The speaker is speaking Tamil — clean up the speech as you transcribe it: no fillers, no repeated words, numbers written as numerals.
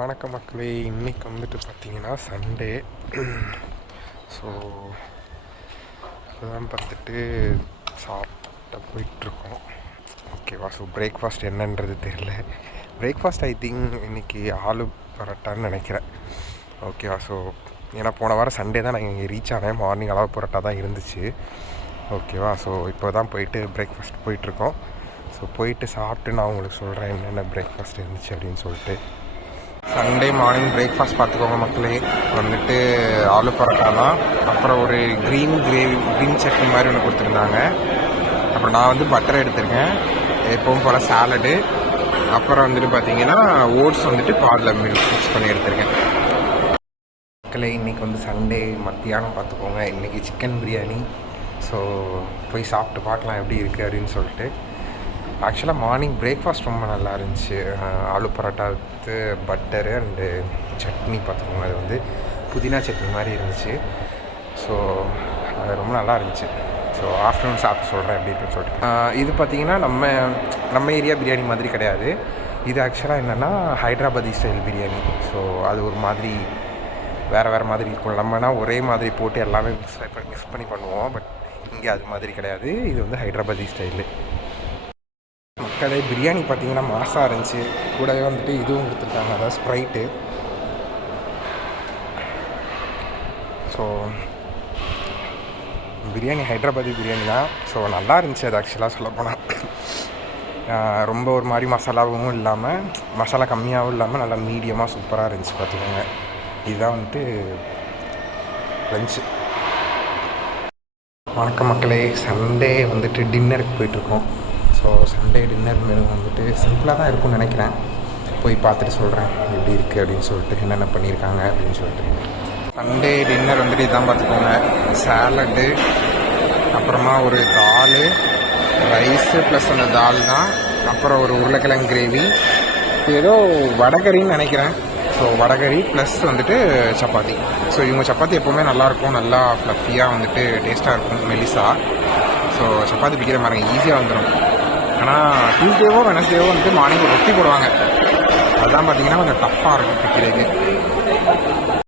வணக்கம் மக்களே, இன்றைக்கி வந்துட்டு பார்த்தீங்கன்னா சண்டே. ஸோ அதுதான் வந்துட்டு சாப்பிட்ட போயிட்டுருக்கோம். ஓகேவா? ஸோ பிரேக்ஃபாஸ்ட் என்னன்றது தெரில. பிரேக்ஃபாஸ்ட் ஐ திங்க் இன்றைக்கி ஆலு பரோட்டான்னு நினைக்கிறேன். ஓகேவா? ஸோ ஏன்னா போன வாரம் சண்டே தான் நான் இங்கே ரீச் ஆனேன். மார்னிங் அளவு பரோட்டா தான் இருந்துச்சு. ஓகேவா? ஸோ இப்போ தான் போயிட்டு பிரேக்ஃபாஸ்ட் போயிட்டுருக்கோம். ஸோ போயிட்டு சாப்பிட்டு நான் உங்களுக்கு சொல்கிறேன் என்னென்ன பிரேக்ஃபாஸ்ட் இருந்துச்சு அப்படின்னு சொல்லிட்டு. சண்டே மார்னிங் பிரேக்ஃபாஸ்ட் பார்த்துக்கோங்க மக்களே. வந்துட்டு ஆலு பரோட்டா தான். அப்புறம் ஒரு க்ரீன் சட்னி மாதிரி ஒன்று கொடுத்துருந்தாங்க. அப்புறம் நான் வந்து பட்டர் எடுத்திருக்கேன், எப்பவும் போல் சாலடு. அப்புறம் வந்துட்டு பார்த்தீங்கன்னா ஓட்ஸ் வந்துட்டு பாலில் மிக்ஸ் பண்ணி எடுத்திருக்கேன். மக்களே இன்றைக்கி வந்து சண்டே மத்தியானம் பார்த்துக்கோங்க. இன்றைக்கி சிக்கன் பிரியாணி. ஸோ போய் சாப்பிட்டு பார்க்கலாம் எப்படி இருக்குது அப்படின்னு சொல்லிட்டு. ஆக்சுவலாக மார்னிங் பிரேக்ஃபாஸ்ட் ரொம்ப நல்லா இருந்துச்சு. Aloo parotta with butter and chutney பார்த்துக்கோங்க. அது வந்து புதினா சட்னி மாதிரி இருந்துச்சு. ஸோ அது ரொம்ப நல்லா இருந்துச்சு. ஸோ ஆஃப்டர்நூன் சாப்பிட்டு சொல்கிறேன் எப்படி இருக்குன்னு சொல்லிட்டு. இது பார்த்திங்கன்னா நம்ம ஏரியா பிரியாணி மாதிரி கிடையாது. இது ஆக்சுவலாக என்னென்னா ஹைதராபாதி ஸ்டைல் பிரியாணி. ஸோ அது ஒரு மாதிரி வேறு மாதிரி இருக்கும். நம்மனா ஒரே மாதிரி போட்டு எல்லாமே மிக்ஸ் பண்ணி பண்ணுவோம். பட் இங்கே அது மாதிரி கிடையாது. இது வந்து ஹைதராபாதி ஸ்டைலு. மக்களே பிரியாணி பார்த்திங்கன்னா மாசாக இருந்துச்சு. கூடவே வந்துட்டு இதுவும் கொடுத்துருக்காங்க, அதாவது ஸ்ப்ரைட்டு. ஸோ பிரியாணி ஹைதராபாதி பிரியாணி தான். ஸோ நல்லா இருந்துச்சு. அது ஆக்சுவலாக சொல்லப்போனால் ரொம்ப ஒரு மாதிரி மசாலாவும் இல்லாமல், மசாலா கம்மியாகவும் இல்லாமல் நல்லா மீடியமாக சூப்பராக இருந்துச்சு பார்த்துக்கோங்க. இதுதான் வந்துட்டு லஞ்சு. வணக்கம் மக்களே, சண்டே வந்துட்டு டின்னருக்கு போயிட்டுருக்கோம். ஸோ சண்டே டின்னர் மெனு வந்துட்டு சிம்பிளாக தான் இருக்கும்னு நினைக்கிறேன். போய் பார்த்துட்டு சொல்கிறேன் எப்படி இருக்குது அப்படின்னு சொல்லிட்டு, என்னென்ன பண்ணியிருக்காங்க அப்படின்னு சொல்லிட்டு. சண்டே டின்னர் வந்துட்டு இதான் பார்த்துக்கோங்க. சாலடு, அப்புறமா ஒரு தால், ரைஸு ப்ளஸ் அந்த தால் தான். அப்புறம் ஒரு உருளைக்கிழங்கு கிரேவி, ஏதோ வடகறின்னு நினைக்கிறேன். ஸோ வடகறி ப்ளஸ் வந்துட்டு சப்பாத்தி. ஸோ இவங்க சப்பாத்தி எப்போவுமே நல்லாயிருக்கும், நல்லா ஃப்ளஃபியாக வந்துட்டு டேஸ்ட்டாக இருக்கும், மெலிசா. ஸோ சப்பாத்தி பிடிக்கிற மாதிரி ஈஸியாக வந்துடும். ஆனால் டியூஸ்டேவோ வெனஸ்டேவோ வந்துட்டு மார்னிங் ரொட்டி போடுவாங்க. அதுதான் பார்த்திங்கன்னா கொஞ்சம் டஃப்பாக இருக்கும் பிடிக்கிறதுக்கு.